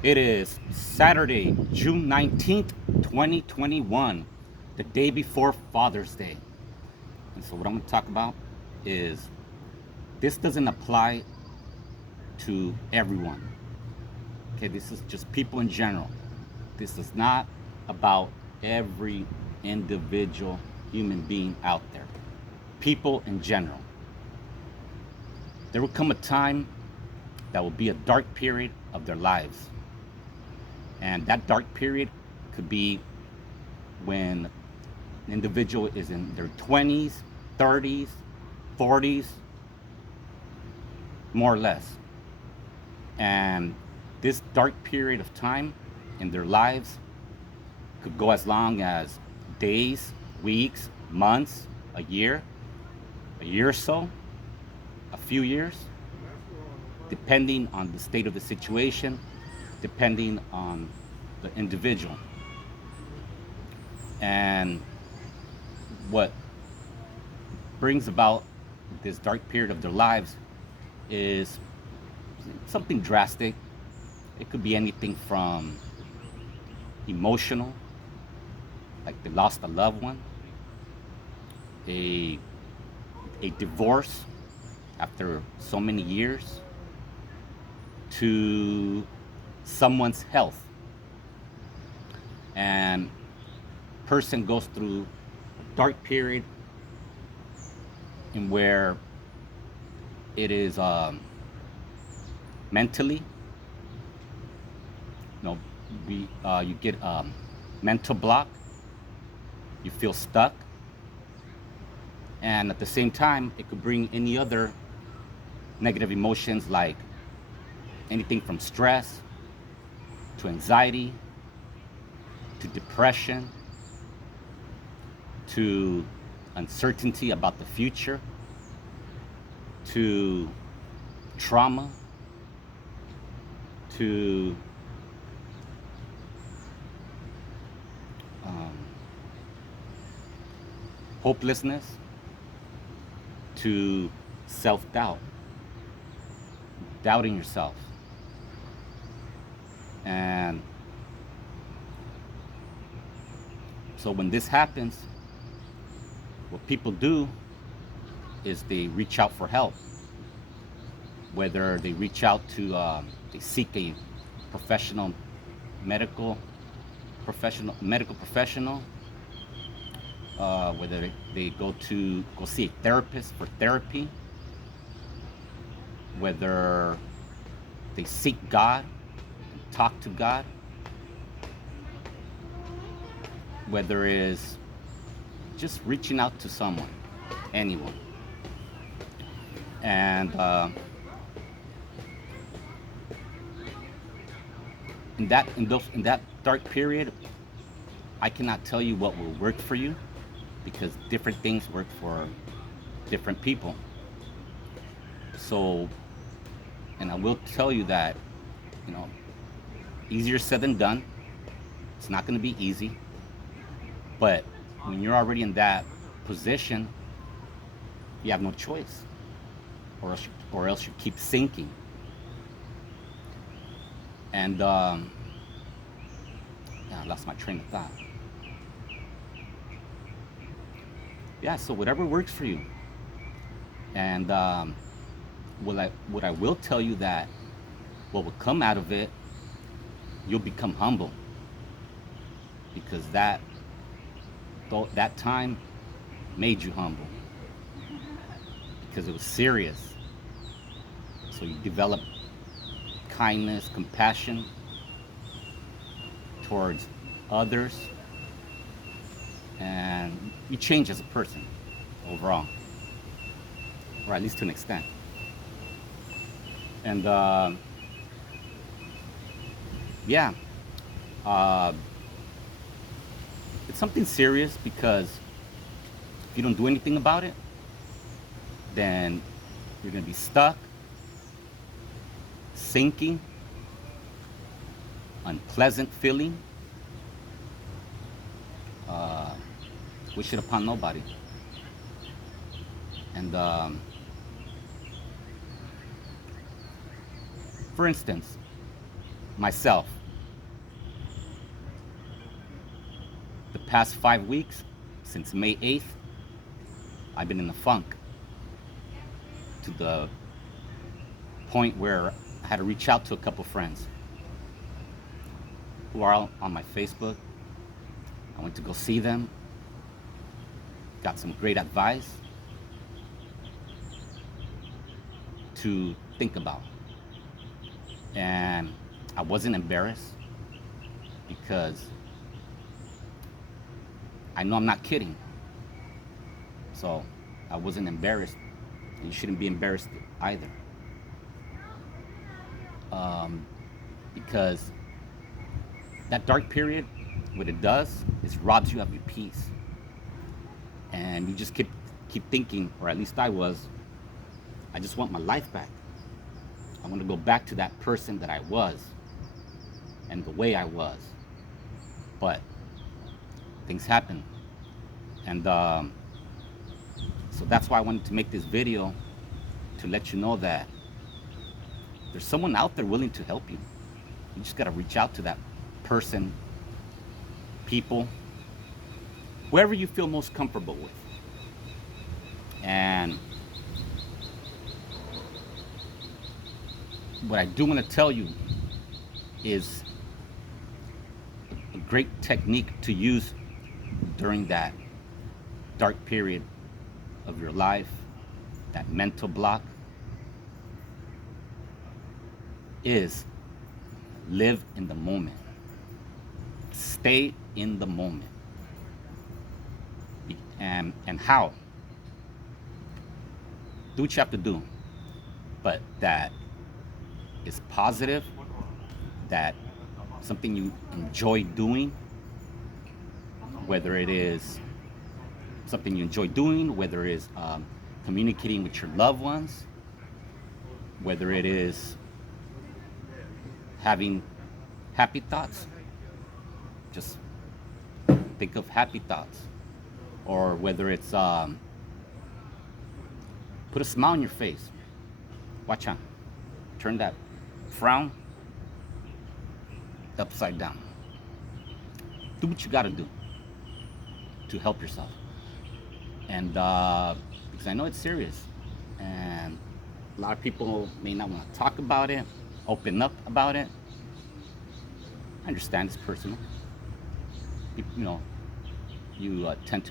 It is Saturday, June 19th, 2021, the day before Father's Day. And so, what I'm going to talk about is this doesn't apply to everyone. Okay, this is just people in general. This is not about every individual human being out there. People in general. There will come a time that will be a dark period of their lives. And that dark period could be when an individual is in their 20s, 30s, 40s, more or less. And this dark period of time in their lives could go as long as days, weeks, months, a year or so, a few years, depending on the state of the situation, depending on the individual. And what brings about this dark period of their lives is something drastic. It could be anything from emotional, like they lost a loved one, a, a divorce after so many years, to someone's health. And person goes through a dark period in where it is mentally, you get mental block, you feel stuck, and at the same time, it could bring any other negative emotions like anything from stress to anxiety to depression to uncertainty about the future to trauma to um, hopelessness to self doubt, doubting yourself. And so when this happens, what people do is they reach out for help. Whether they reach out to, they seek a professional medical medical professional, whether they go see a therapist for therapy, whether they seek God, talk to God, whether it is just reaching out to someone, anyone. And in that dark period, I cannot tell you what will work for you because different things work for different people. So, and I will tell you that, you know, easier said than done. It's not going to be easy, but when you're already in that position, you have no choice, or else you keep sinking. And yeah, I lost my train of thought. Yeah, so whatever works for you. And what I will tell you that what will come out of it, you'll become humble because that time made you humble because it was serious. So you develop kindness, compassion towards others, and you change as a person overall, or at least to an extent. And yeah, uh, it's something serious because if you don't do anything about it, then you're gonna be stuck, sinking, unpleasant feeling, uh, wish it upon nobody. And for instance, myself. The past 5 weeks, since May 8th, I've been in the funk to the point where I had to reach out to a couple friends who are all on my Facebook. I went to go see them, got some great advice to think about. And I wasn't embarrassed because I know I'm not kidding. So I wasn't embarrassed. You shouldn't be embarrassed either. Because that dark period, what it does is robs you of your peace. And you just keep thinking, or at least I was, I just want my life back. I want to go back to that person that I was and the way I was. But things happen. And so that's why I wanted to make this video, to let you know that there's someone out there willing to help you. You just got to reach out to that person, people, whoever you feel most comfortable with. And what I do want to tell you is a great technique to use during that dark period of your life, that mental block, is live in the moment. Stay in the moment. And how? Do what you have to do, but that is positive, that something you enjoy doing, whether it is something you enjoy doing, whether it is communicating with your loved ones, whether it is having happy thoughts. Just think of happy thoughts. Or whether it's put a smile on your face. Watch out. Turn that frown upside down. Do what you gotta do to help yourself. And because I know it's serious, and a lot of people may not want to talk about it, open up about it. I understand it's personal. You tend to